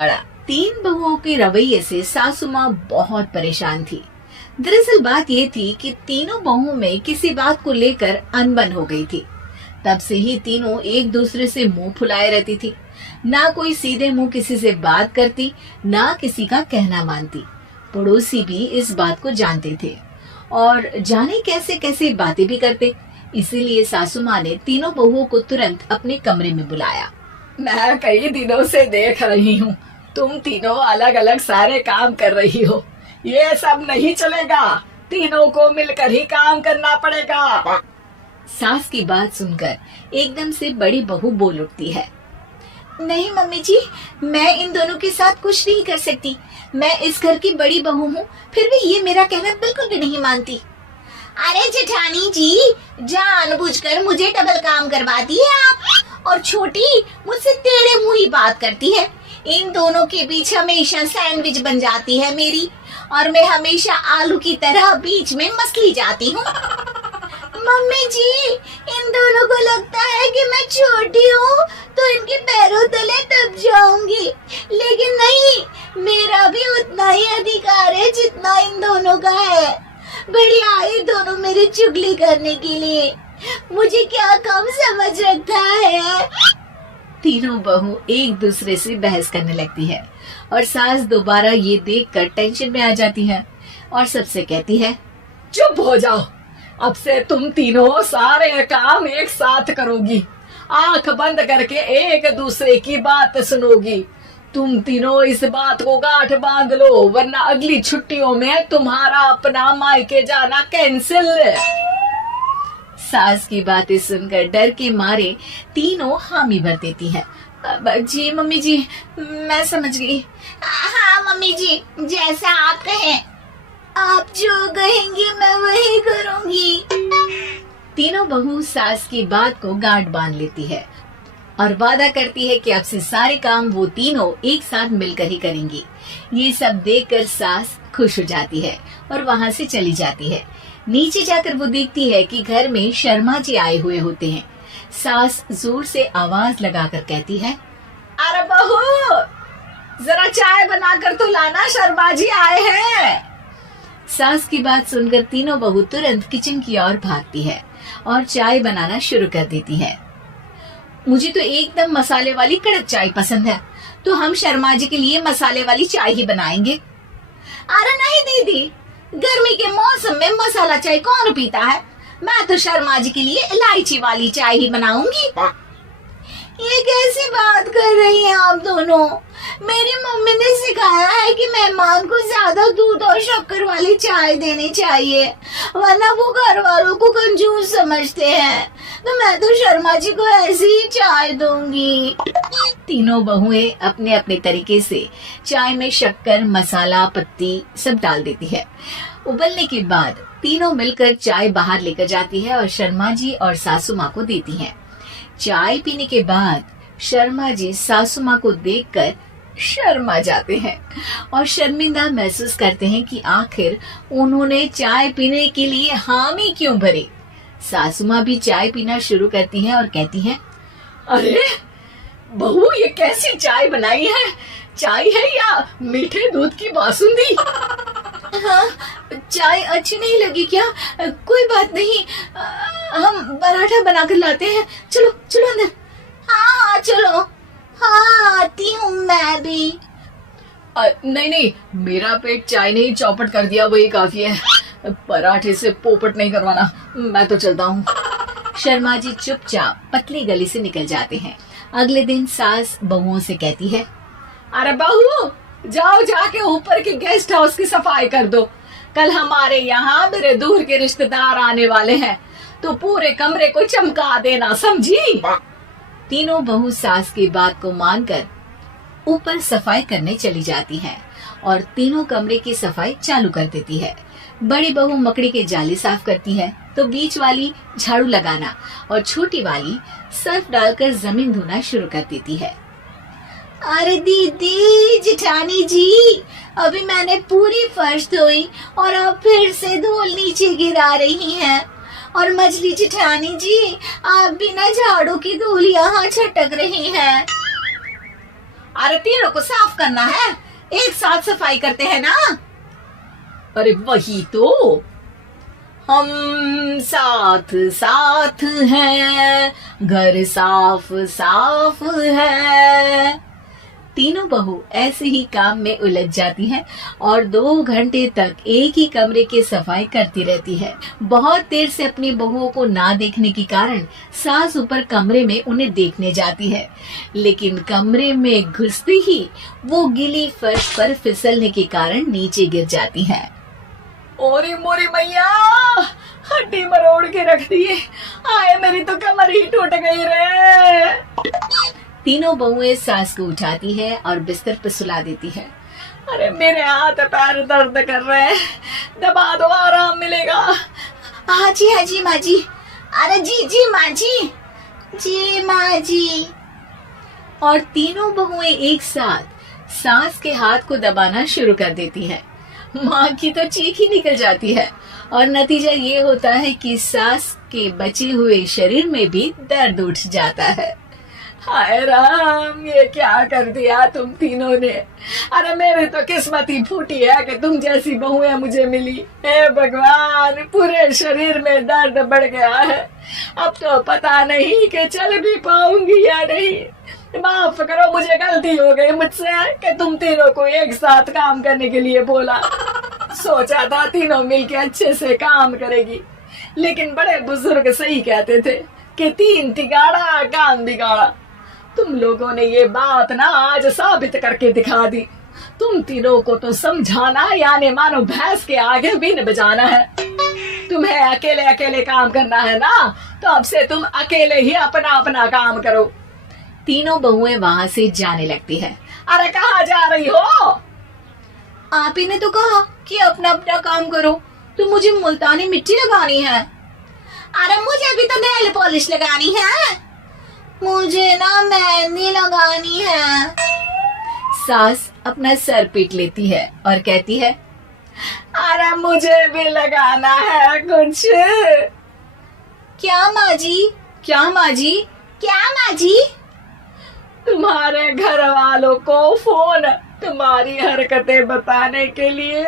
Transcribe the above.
बिगाड़ा। तीन बहुओं के रवैये से सासू माँ बहुत परेशान थी। दरअसल बात ये थी कि तीनों बहुओं में किसी बात को लेकर अनबन हो गई थी। तब से ही तीनों एक दूसरे से मुंह फुलाए रहती थी। ना कोई सीधे मुंह किसी से बात करती, ना किसी का कहना मानती। पड़ोसी भी इस बात को जानते थे और जाने कैसे कैसे बातें भी करते। इसीलिए सासू माँ ने तीनों बहुओं को तुरंत अपने कमरे में बुलाया। मैं कई दिनों से देख रही हूँ, तुम तीनों अलग अलग सारे काम कर रही हो। ये सब नहीं चलेगा, तीनों को मिलकर ही काम करना पड़ेगा। सास की बात सुनकर एकदम से बड़ी बहू बोल उठती है। नहीं मम्मी जी, मैं इन दोनों के साथ कुछ नहीं कर सकती। मैं इस घर की बड़ी बहू हूँ, फिर भी ये मेरा कहना बिल्कुल भी नहीं मानती। अरे जेठानी जी, जानबूझकर मुझे डबल काम करवाती है आप, और छोटी मुझसे टेढ़े मुंह ही बात करती है। इन दोनों के बीच हमेशा सैंडविच बन जाती है मेरी, और मैं हमेशा आलू की तरह बीच में मसली जाती हूँ। मम्मी जी, इन दोनों को लगता है कि मैं छोटी हूँ तो इनके पैरों तले दब जाऊंगी, लेकिन नहीं, मेरा भी उतना ही अधिकार है जितना इन दोनों का है। बढ़िया आए दोनों मेरी चुगली करने के लिए, मुझे क्या कम समझ रखा है। तीनों बहू एक दूसरे से बहस करने लगती है और सास दोबारा ये देखकर टेंशन में आ जाती है और सबसे कहती है, चुप हो जाओ, अब से तुम तीनों सारे काम एक साथ करोगी। आंख बंद करके एक दूसरे की बात सुनोगी। तुम तीनों इस बात को गांठ बांध लो, वरना अगली छुट्टियों में तुम्हारा अपना मायके जाना कैंसिल। सास की बातें सुनकर डर के मारे तीनों हामी भर देती है। जी मम्मी जी, मैं समझ गई। हाँ मम्मी जी, जैसा आप कहें। आप जो कहेंगी मैं वही करूंगी। तीनों बहू सास की बात को गांठ बांध लेती है और वादा करती है कि अब से सारे काम वो तीनों एक साथ मिलकर ही करेंगी। ये सब देखकर सास खुश हो जाती है और वहाँ से चली जाती है। नीचे जाकर वो देखती है कि घर में शर्मा जी आए हुए होते हैं। सास जोर से आवाज लगाकर कहती है, अरे बहू, जरा चाय बनाकर तो लाना, शर्मा जी आए हैं। सास की बात सुनकर तीनों बहू तुरंत किचन की ओर भागती है और चाय बनाना शुरू कर देती है। मुझे तो एकदम मसाले वाली कड़क चाय पसंद है, तो हम शर्मा जी के लिए मसाले वाली चाय ही बनाएंगे। अरे नहीं दीदी, गर्मी के मौसम में मसाला चाय कौन पीता है? मैं तो शर्मा जी के लिए इलायची वाली चाय ही बनाऊंगी। ये कैसी बात कर रही हैं आप दोनों? मेरी मम्मी ने सिखाया है कि मेहमान को ज्यादा दूध और शक्कर वाली चाय देनी चाहिए, वरना वो घर वालों को कंजूस समझते हैं। तो मैं तो शर्मा जी को ऐसी ही चाय दूंगी। तीनों बहुएं अपने अपने तरीके से चाय में शक्कर, मसाला, पत्ती सब डाल देती है। उबलने के बाद तीनों मिलकर चाय बाहर लेकर जाती है और शर्मा जी और सासू माँ को देती है। चाय पीने के बाद शर्मा जी सासू माँ को देखकर शर्मा जाते हैं और शर्मिंदा महसूस करते हैं कि आखिर उन्होंने चाय पीने के लिए हामी क्यों भरी। सासू माँ भी चाय पीना शुरू करती हैं और कहती हैं, अरे बहू, ये कैसी चाय बनाई है? चाय है या मीठे दूध की बासुंदी? हाँ, चाय अच्छी नहीं लगी क्या? कोई बात नहीं, हम पराठा बनाकर लाते हैं। चलो चलो अंदर। हाँ चलो। हाँ आती हूँ मैं भी। नहीं नहीं, मेरा पेट चाय ने ही चौपट कर दिया, वही काफी है। पराठे से पोपट नहीं करवाना, मैं तो चलता हूँ। शर्मा जी चुपचाप पतली गली से निकल जाते हैं। अगले दिन सास बहुओं से कहती है, अरे बहू, जाओ जाके ऊपर के गेस्ट हाउस की सफाई कर दो। कल हमारे यहाँ मेरे दूर के रिश्तेदार आने वाले हैं, तो पूरे कमरे को चमका देना, समझी? तीनों बहू सास की बात को मानकर ऊपर सफाई करने चली जाती हैं और तीनों कमरे की सफाई चालू कर देती है। बड़ी बहू मकड़ी के जाली साफ करती है, तो बीच वाली झाड़ू लगाना और छोटी वाली सर्फ डालकर जमीन धोना शुरू कर देती है। अरे दीदी, जेठानी जी, अभी मैंने पूरी फर्श धोई और अब फिर से धूल नीचे गिरा रही हैं। और मछली जेठानी जी, आप बिना झाड़ू की धूल यहाँ छटक रही हैं। अरे तीनों को साफ करना है, एक साथ सफाई करते हैं ना। अरे वही तो, हम साथ साथ हैं, घर साफ साफ है। तीनों बहू ऐसे ही काम में उलझ जाती हैं और 2 घंटे तक एक ही कमरे की सफाई करती रहती है। बहुत देर से अपनी बहुओं को ना देखने के कारण सास ऊपर कमरे में उन्हें देखने जाती है, लेकिन कमरे में घुसते ही वो गीली फर्श पर फिसलने के कारण नीचे गिर जाती है। ओरी मोरी मैया, हड्डी मरोड़ के रख दिए, आए मेरी तो कमर ही टूट गई रे। तीनों बहुएं सास को उठाती है और बिस्तर पर सुला देती है। अरे मेरे हाथ पैर दर्द कर रहे हैं, दबा दो आराम मिलेगा। हाँ जी माँ जी। अरे जी माँ जी माँ जी। और तीनों बहुएं एक साथ सास के हाथ को दबाना शुरू कर देती हैं। माँ की तो चीख ही निकल जाती है और नतीजा ये होता है कि सास के बचे हुए शरीर में भी दर्द उठ जाता है। हाय राम, ये क्या कर दिया तुम तीनों ने। अरे मेरी तो किस्मत ही फूटी है कि तुम जैसी बहुएं मुझे मिली। हे भगवान, पूरे शरीर में दर्द बढ़ गया है, अब तो पता नहीं कि चल भी पाऊंगी या नहीं। माफ करो, मुझे गलती हो गई मुझसे कि तुम तीनों को एक साथ काम करने के लिए बोला। सोचा था तीनों मिलके अच्छे से काम करेगी, लेकिन बड़े बुजुर्ग सही कहते थे कि 3 तिगाड़ा काम बिगाड़ा। तुम लोगों ने ये बात ना आज साबित करके दिखा दी। तुम तीनों को तो समझाना यानी मानो भैंस के आगे बीन बजाना है। तुम्हें अकेले अकेले काम करना है ना, तो अब से तुम अकेले ही अपना अपना काम करो। तीनों बहुएं वहां से जाने लगती है। अरे कहाँ जा रही हो? आप ही ने तो कहा कि अपना अपना काम करो, तो मुझे मुल्तानी मिट्टी लगानी है। अरे मुझे भी तो नेल पॉलिश लगानी है। मुझे ना मेहंदी लगानी है। सास अपना सर पीट लेती है और कहती है, अरे मुझे भी लगाना है कुछ। क्या माँ जी? क्या माँ जी? क्या माँ जी? तुम्हारे घर वालों को फोन तुम्हारी हरकतें बताने के लिए।